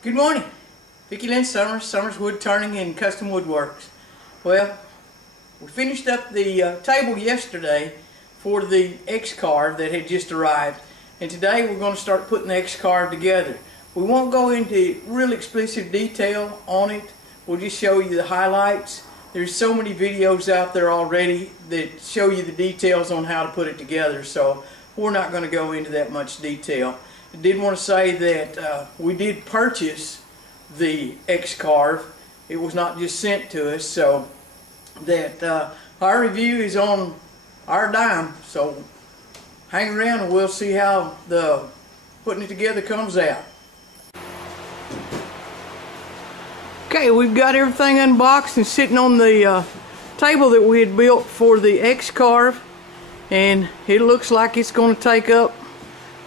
Good morning. Vicki Lynn Summers Wood Turning and Custom Woodworks. Well, we finished up the table yesterday for the X-Carve that had just arrived, and today we're going to start putting the X-Carve together. We won't go into real explicit detail on it. We'll just show you the highlights. There's so many videos out there already that show you the details on how to put it together, so we're not going to go into that much detail. I did want to say that we did purchase the X-Carve. It was not just sent to us, so that our review is on our dime. So hang around and we'll see how the putting it together comes out. Okay, we've got everything unboxed and sitting on the table that we had built for the X-Carve, and it looks like it's going to take up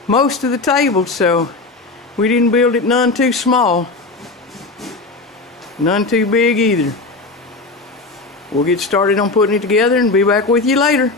most of the table, so we didn't build it none too small, none too big either. We'll get started on putting it together and be back with you later.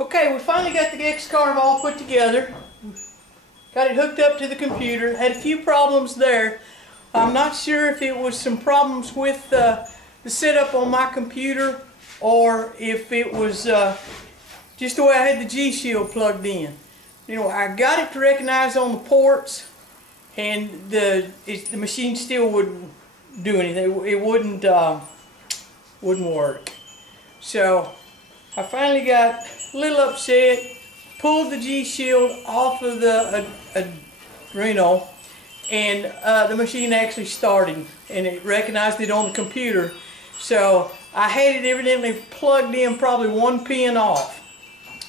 Okay, we finally got the X-Carve all put together. Got it hooked up to the computer. Had a few problems there. I'm not sure if it was some problems with the setup on my computer, or if it was just the way I had the G-Shield plugged in. You know, I got it to recognize on the ports, and the machine still wouldn't do anything. It wouldn't work. So I finally got a little upset, pulled the G-Shield off of the Adreno, and the machine actually started, and it recognized it on the computer. So I had it evidently plugged in, probably one pin off.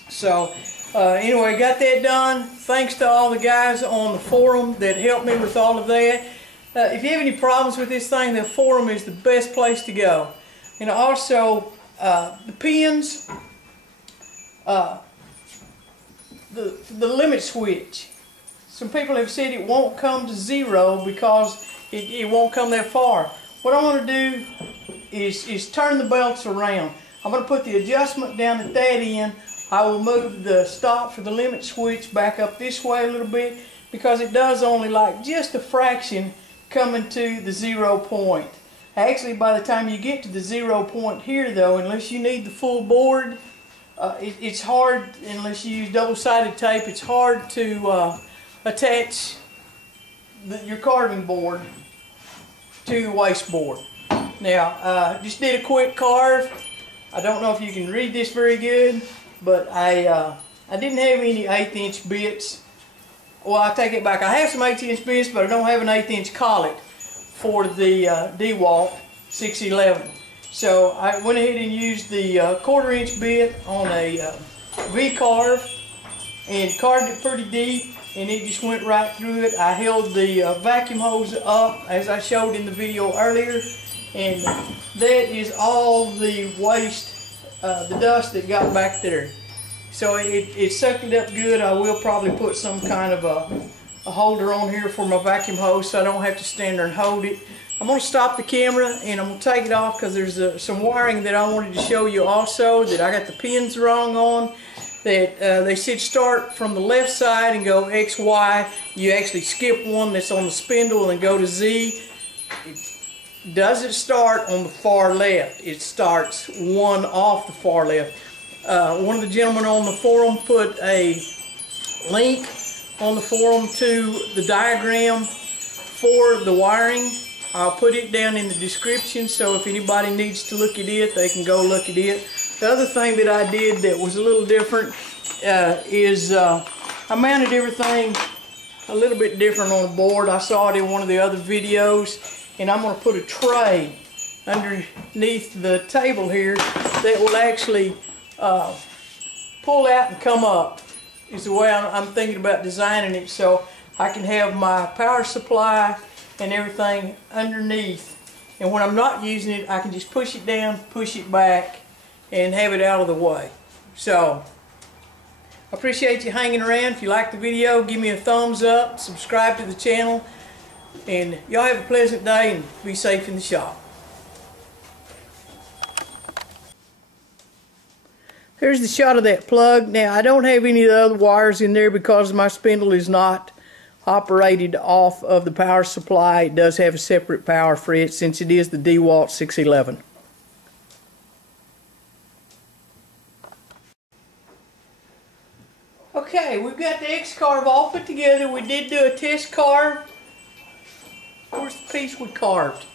So anyway, got that done. Thanks to all the guys on the forum that helped me with all of that. If you have any problems with this thing, the forum is the best place to go. And also the pins, the limit switch. Some people have said it won't come to zero because it won't come that far. What I want to do is turn the belts around. I'm going to put the adjustment down at that end. I will move the stop for the limit switch back up this way a little bit, because it does only like just a fraction coming to the 0 point. Actually, by the time you get to the 0 point here though, unless you need the full board, it's hard, unless you use double-sided tape, it's hard to attach your carving board to the waste board. Now, just did a quick carve. I don't know if you can read this very good, but I didn't have any 1/8 inch bits. Well, I take it back. I have some 1/8 inch bits, but I don't have an 1/8 inch collet for the DeWalt 611. So I went ahead and used the 1/4 inch bit on a V-carve and carved it pretty deep, and it just went right through it. I held the vacuum hose up as I showed in the video earlier, and that is all the waste, the dust that got back there. So it sucked it up good. I will probably put some kind of a holder on here for my vacuum hose so I don't have to stand there and hold it. I'm going to stop the camera and I'm going to take it off because there's some wiring that I wanted to show you also that I got the pins wrong on. That they said start from the left side and go X, Y. You actually skip one that's on the spindle and go to Z. doesn't start on the far left. It starts one off the far left. One of the gentlemen on the forum put a link on the forum to the diagram for the wiring. I'll put it down in the description, so if anybody needs to look at it, they can go look at it. The other thing that I did that was a little different is I mounted everything a little bit different on the board. I saw it in one of the other videos, and I'm going to put a tray underneath the table here that will actually pull out and come up, is the way I'm thinking about designing it, so I can have my power supply and everything underneath, and when I'm not using it I can just push it down, push it back, and have it out of the way. So I appreciate you hanging around. If you like the video, give me a thumbs up, subscribe to the channel, and y'all have a pleasant day and be safe in the shop. Here's the shot of that plug. Now, I don't have any of the other wires in there because my spindle is not operated off of the power supply. It does have a separate power for it since it is the DeWalt 611. Okay, we've got the X-Carve all put together. We did do a test carve. Where's the piece we carved?